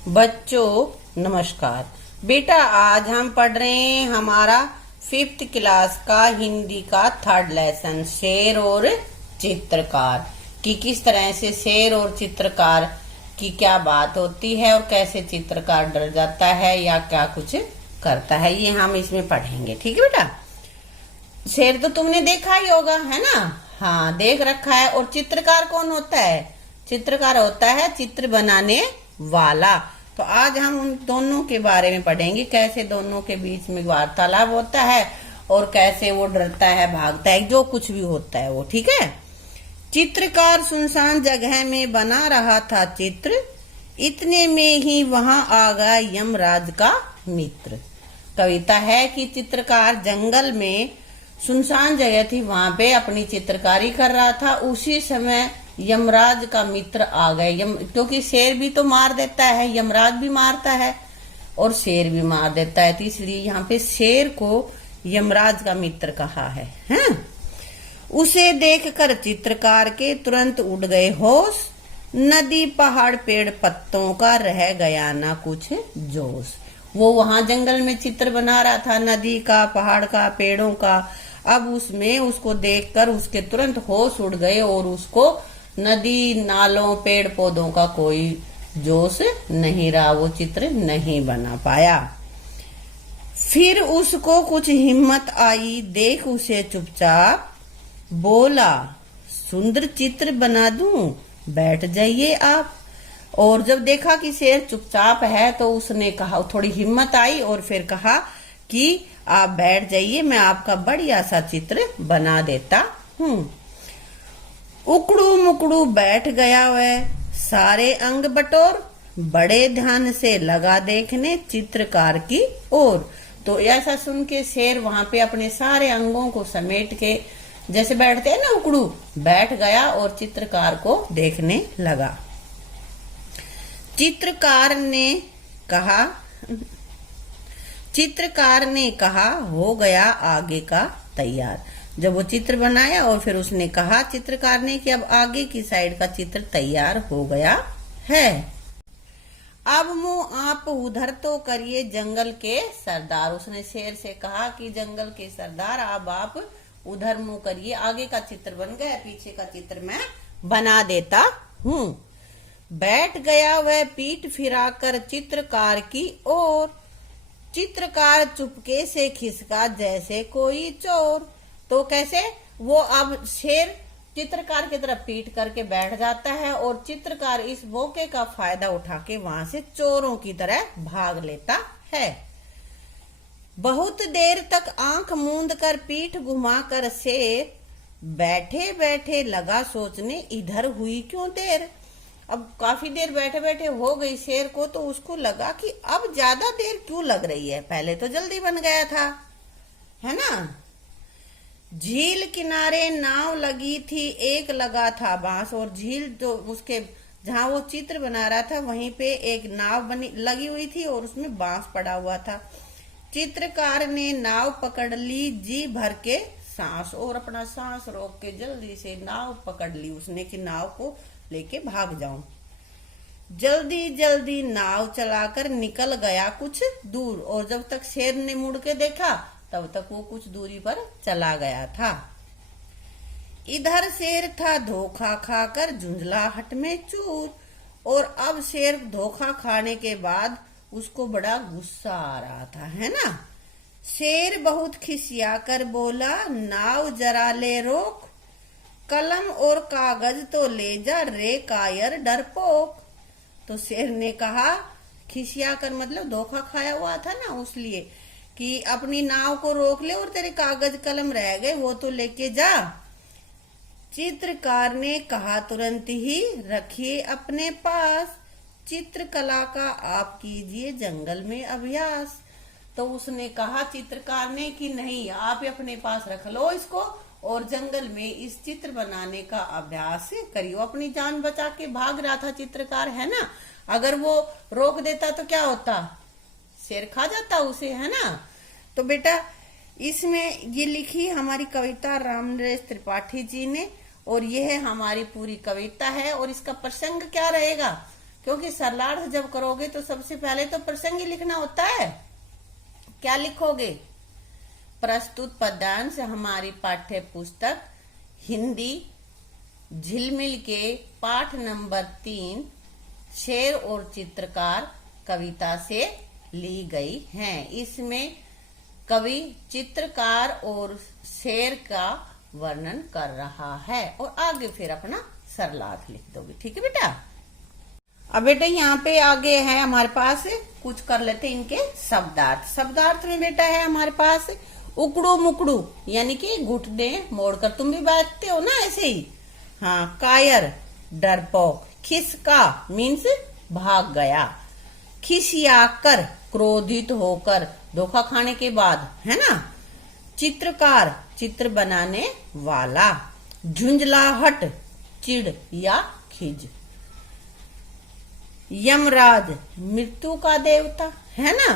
बच्चों नमस्कार। बेटा आज हम पढ़ रहे हैं हमारा 5th क्लास का हिंदी का 3rd लेसन शेर और चित्रकार कि किस तरह से शेर और चित्रकार की क्या बात होती है और कैसे चित्रकार डर जाता है या क्या कुछ करता है, ये हम इसमें पढ़ेंगे। ठीक है बेटा। शेर तो तुमने देखा ही होगा, है ना? हाँ, देख रखा है। और चित्रकार कौन होता है? चित्रकार होता है चित्र बनाने वाला। तो आज हम उन दोनों के बारे में पढ़ेंगे, कैसे दोनों के बीच में वार्तालाप होता है और कैसे वो डरता है, भागता है, जो कुछ भी होता है वो। ठीक है। चित्रकार सुनसान जगह में बना रहा था चित्र, इतने में ही वहां आ गया यमराज का मित्र। कविता है कि चित्रकार जंगल में सुनसान जगह थी, वहां पे अपनी चित्रकारी कर रहा था। उसी समय यमराज का मित्र आ गए। क्योंकि शेर भी तो मार देता है, यमराज भी मारता है और शेर भी मार देता है, तो इसलिए यहाँ पे शेर को यमराज का मित्र कहा है। हैं? उसे देखकर चित्रकार के तुरंत उड़ गए होश, नदी पहाड़ पेड़ पत्तों का रह गया ना कुछ जोश। वो वहां जंगल में चित्र बना रहा था, नदी का, पहाड़ का, पेड़ों का। अब उसमें उसको देखकर उसके तुरंत होश उड़ गए और उसको नदी, नालों, पेड़ पौधों का कोई जोश नहीं रहा, वो चित्र नहीं बना पाया। फिर उसको कुछ हिम्मत आई, देख उसे चुपचाप बोला, सुंदर चित्र बना दूं, बैठ जाइए आप। और जब देखा कि शेर चुपचाप है तो उसने कहा, थोड़ी हिम्मत आई और फिर कहा कि आप बैठ जाइए, मैं आपका बढ़िया सा चित्र बना देता हूँ। उकड़ू मुकड़ू बैठ गया वह, सारे अंग बटोर, बड़े ध्यान से लगा देखने चित्रकार की ओर। तो ऐसा सुन के शेर वहां पे अपने सारे अंगों को समेट के, जैसे बैठते हैं ना उकड़ू, बैठ गया और चित्रकार को देखने लगा। चित्रकार ने कहा हो गया आगे का तैयार। जब वो चित्र बनाया और फिर उसने कहा चित्रकार ने कि अब आगे की साइड का चित्र तैयार हो गया है। अब मुंह आप उधर तो करिए जंगल के सरदार। उसने शेर से कहा कि जंगल के सरदार अब आप उधर मुंह करिए, आगे का चित्र बन गया, पीछे का चित्र मैं बना देता हूँ। बैठ गया वह पीठ फिराकर चित्रकार की ओर, चित्रकार चुपके से खिसका जैसे कोई चोर। तो कैसे? वो अब शेर चित्रकार की तरफ पीठ करके बैठ जाता है और चित्रकार इस मौके का फायदा उठा के वहां से चोरों की तरह भाग लेता है। बहुत देर तक आंख मूंद कर पीठ घुमाकर शेर बैठे बैठे लगा सोचने, इधर हुई क्यों देर। अब काफी देर बैठे बैठे हो गई शेर को, तो उसको लगा कि अब ज्यादा देर क्यों लग रही है, पहले तो जल्दी बन गया था, है ना? झील किनारे नाव लगी थी, एक लगा था बांस। और झील जो उसके जहां वो चित्र बना रहा था वहीं पे एक नाव बनी लगी हुई थी और उसमें बांस पड़ा हुआ था। चित्रकार ने नाव पकड़ ली जी भर के सांस, और अपना सांस रोक के जल्दी से नाव पकड़ ली उसने कि नाव को लेके भाग जाऊं। जल्दी जल्दी नाव चलाकर निकल गया कुछ दूर, और जब तक शेर ने मुड़ के देखा तब तक वो कुछ दूरी पर चला गया था। इधर शेर था धोखा खाकर झुंझलाहट में चूर, और अब शेर धोखा खाने के बाद उसको बड़ा गुस्सा आ रहा था, है ना? शेर बहुत खिसिया कर बोला, नाव जरा ले रोक, कलम और कागज तो ले जा रे कायर डरपोक। तो शेर ने कहा, खिसिया कर मतलब धोखा खाया हुआ था ना, उसलिए कि अपनी नाव को रोक ले और तेरे कागज कलम रह गए वो तो लेके जा। चित्रकार ने कहा तुरंत ही, रखिए अपने पास, चित्रकला का आप कीजिए जंगल में अभ्यास। तो उसने कहा चित्रकार ने कि नहीं, आप अपने पास रख लो इसको और जंगल में इस चित्र बनाने का अभ्यास करियो। अपनी जान बचा के भाग रहा था चित्रकार, है ना? अगर वो रोक देता तो क्या होता, शेर खा जाता उसे, है ना? तो बेटा इसमें ये लिखी हमारी कविता रामनरेश त्रिपाठी जी ने, और यह हमारी पूरी कविता है। और इसका प्रसंग क्या रहेगा? क्योंकि सरलार्थ जब करोगे तो सबसे पहले तो प्रसंग ही लिखना होता है। क्या लिखोगे? प्रस्तुत पद्यांश हमारी पाठ्य पुस्तक हिंदी झिलमिल के पाठ नंबर 3 शेर और चित्रकार कविता से ली गई हैं। इसमें कवि चित्रकार और शेर का वर्णन कर रहा है और आगे फिर अपना सरलार्थ लिख दोगे। ठीक है बेटा। अब बेटा यहाँ पे आगे है हमारे पास, कुछ कर लेते इनके शब्दार्थ। शब्दार्थ में बेटा है हमारे पास उकड़ू मुकड़ू, यानी कि घुटने मोड़कर, तुम भी बैठते हो ना ऐसे ही। हाँ, कायर डरपोक, खिसका मीन्स भाग गया, खिसियाकर क्रोधित होकर, धोखा खाने के बाद, है ना। चित्रकार चित्र बनाने वाला, झुंझलाहट चिढ़ या खिज, यमराज मृत्यु का देवता, है ना।